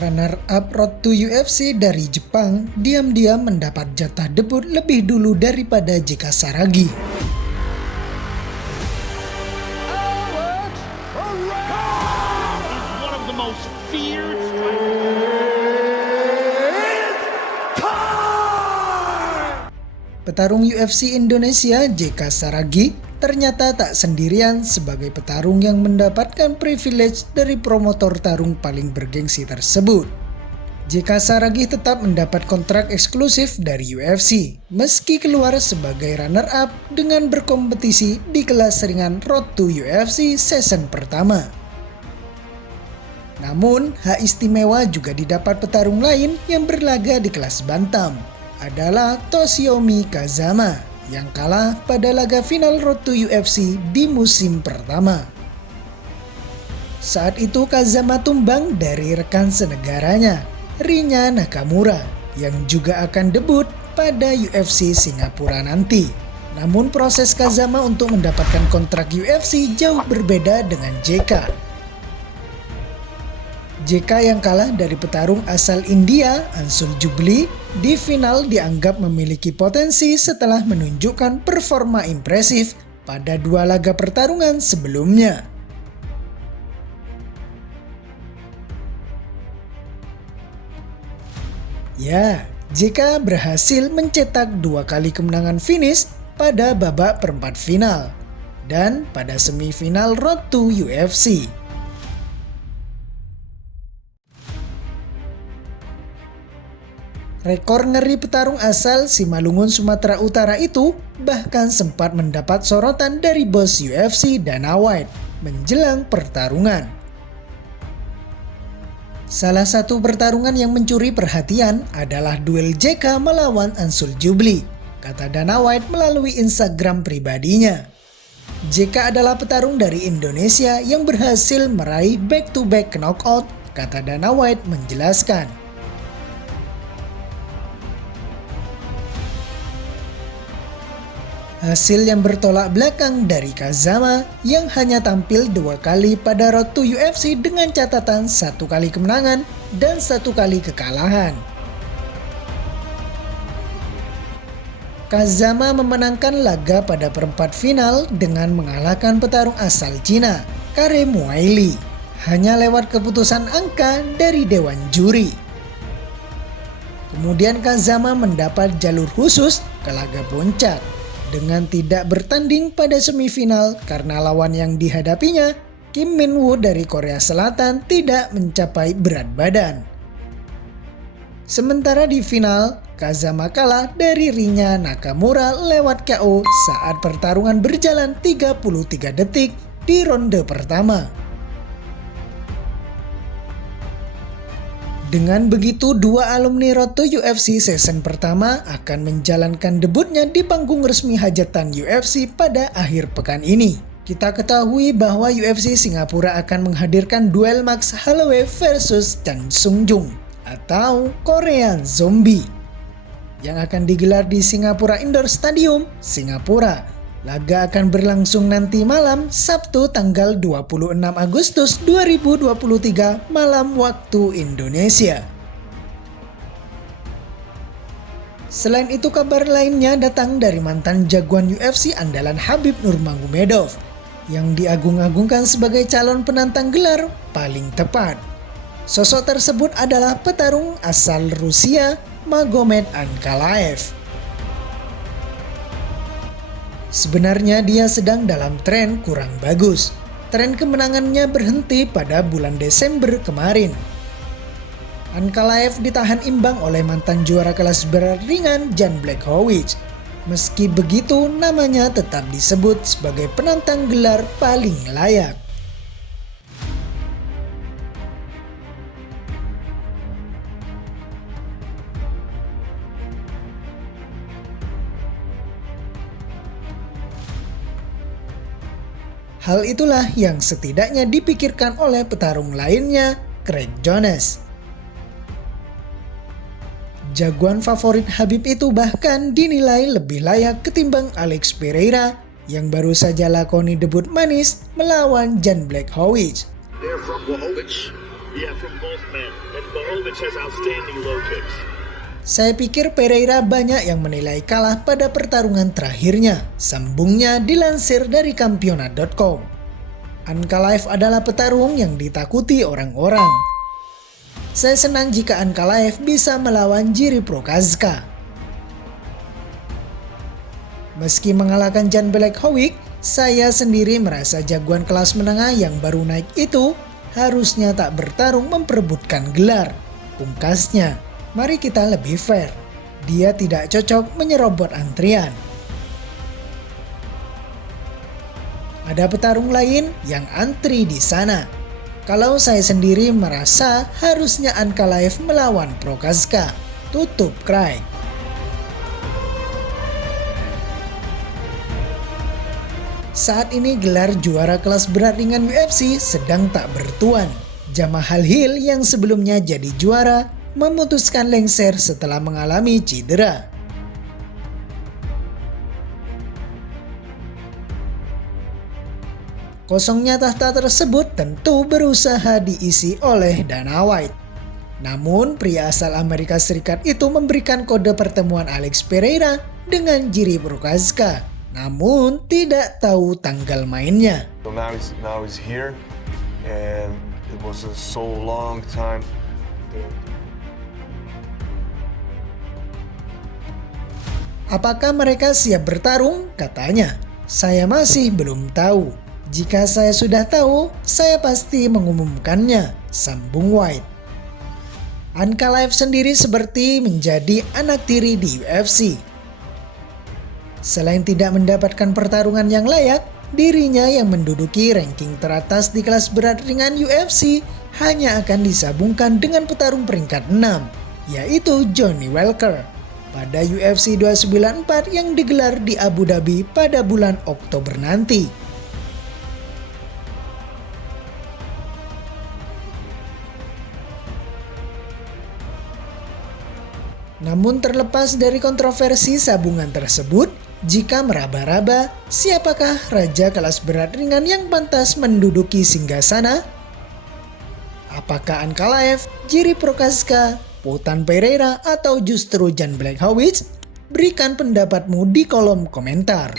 Runner-up Road to UFC dari Jepang diam-diam mendapat jatah debut lebih dulu daripada JK Saragi. Petarung UFC Indonesia JK Saragi ternyata tak sendirian sebagai petarung yang mendapatkan privilege dari promotor tarung paling bergengsi tersebut. JK Saragi tetap mendapat kontrak eksklusif dari UFC, meski keluar sebagai runner-up dengan berkompetisi di kelas ringan Road to UFC season pertama. Namun, hak istimewa juga didapat petarung lain yang berlaga di kelas bantam, adalah Toshiomi Kazama yang kalah pada laga final Road to UFC di musim pertama. Saat itu Kazama tumbang dari rekan senegaranya, Rinya Nakamura, yang juga akan debut pada UFC Singapura nanti. Namun proses Kazama untuk mendapatkan kontrak UFC jauh berbeda dengan JK. JK yang kalah dari petarung asal India, Ansul Jubli, di final dianggap memiliki potensi setelah menunjukkan performa impresif pada 2 laga pertarungan sebelumnya. Ya, JK berhasil mencetak 2 kali kemenangan finish pada babak perempat final dan pada semifinal Road to UFC. Rekor ngeri petarung asal Simalungun, Sumatera Utara itu bahkan sempat mendapat sorotan dari bos UFC Dana White menjelang pertarungan. Salah satu pertarungan yang mencuri perhatian adalah duel JK melawan Ansul Jubli, kata Dana White melalui Instagram pribadinya. JK adalah petarung dari Indonesia yang berhasil meraih back-to-back knockout, kata Dana White menjelaskan. Hasil yang bertolak belakang dari Kazama yang hanya tampil 2 kali pada Road to UFC dengan catatan 1 kali kemenangan dan 1 kali kekalahan. Kazama memenangkan laga pada perempat final dengan mengalahkan petarung asal Cina, Kare Muayli, hanya lewat keputusan angka dari dewan juri. Kemudian Kazama mendapat jalur khusus ke laga puncak dengan tidak bertanding pada semifinal karena lawan yang dihadapinya, Kim Min-woo dari Korea Selatan, tidak mencapai berat badan. Sementara di final, Kazama kalah dari Rinya Nakamura lewat KO saat pertarungan berjalan 33 detik di ronde pertama. Dengan begitu, 2 alumni Road to UFC season pertama akan menjalankan debutnya di panggung resmi hajatan UFC pada akhir pekan ini. Kita ketahui bahwa UFC Singapura akan menghadirkan duel Max Holloway versus Chan Sung Jung atau Korean Zombie yang akan digelar di Singapura Indoor Stadium, Singapura. Laga akan berlangsung nanti malam Sabtu tanggal 26 Agustus 2023 malam waktu Indonesia. Selain itu, kabar lainnya datang dari mantan jagoan UFC andalan Khabib Nurmagomedov yang diagung-agungkan sebagai calon penantang gelar paling tepat. Sosok tersebut adalah petarung asal Rusia, Magomed Ankalaev. Sebenarnya dia sedang dalam tren kurang bagus. Tren kemenangannya berhenti pada bulan Desember kemarin. Ankalaev ditahan imbang oleh mantan juara kelas berat ringan Jan Blachowicz. Meski begitu, namanya tetap disebut sebagai penantang gelar paling layak. Hal itulah yang setidaknya dipikirkan oleh petarung lainnya, Craig Jones. Jagoan favorit Khabib itu bahkan dinilai lebih layak ketimbang Alex Pereira yang baru saja lakoni debut manis melawan Jan Blachowicz. There from Blachowicz. Yeah, from both men. And Blachowicz has outstanding low kicks. Saya pikir Pereira banyak yang menilai kalah pada pertarungan terakhirnya, sambungnya dilansir dari Kampionat.com. Ankalaev adalah petarung yang ditakuti orang-orang. Saya senang jika Ankalaev bisa melawan Jiří Procházka. Meski mengalahkan Jan Blachowicz, saya sendiri merasa jagoan kelas menengah yang baru naik itu harusnya tak bertarung memperebutkan gelar. Pungkasnya, mari kita lebih fair. Dia tidak cocok menyerobot antrian. Ada petarung lain yang antri di sana. Kalau saya sendiri merasa harusnya Ankalaev melawan Procházka. Tutup Craig. Saat ini gelar juara kelas berat ringan UFC sedang tak bertuan. Jamal Hill yang sebelumnya jadi juara memutuskan lengser setelah mengalami cedera. Kosongnya tahta tersebut tentu berusaha diisi oleh Dana White. Namun pria asal Amerika Serikat itu memberikan kode pertemuan Alex Pereira dengan Jiří Procházka, namun tidak tahu tanggal mainnya. So now he's here, and it was a so long time. Apakah mereka siap bertarung? Katanya. Saya masih belum tahu. Jika saya sudah tahu, saya pasti mengumumkannya, sambung White. Ankalaev sendiri seperti menjadi anak tiri di UFC. Selain tidak mendapatkan pertarungan yang layak, dirinya yang menduduki ranking teratas di kelas berat ringan UFC hanya akan disabungkan dengan petarung peringkat 6, yaitu Johnny Walker, pada UFC 294 yang digelar di Abu Dhabi pada bulan Oktober nanti. Namun terlepas dari kontroversi sabungan tersebut, jika meraba-raba, siapakah raja kelas berat ringan yang pantas menduduki singgasana? Apakah Ankalaev, Jiří Procházka, Poatan Pereira, atau justru Jan Blachowicz? Berikan pendapatmu di kolom komentar.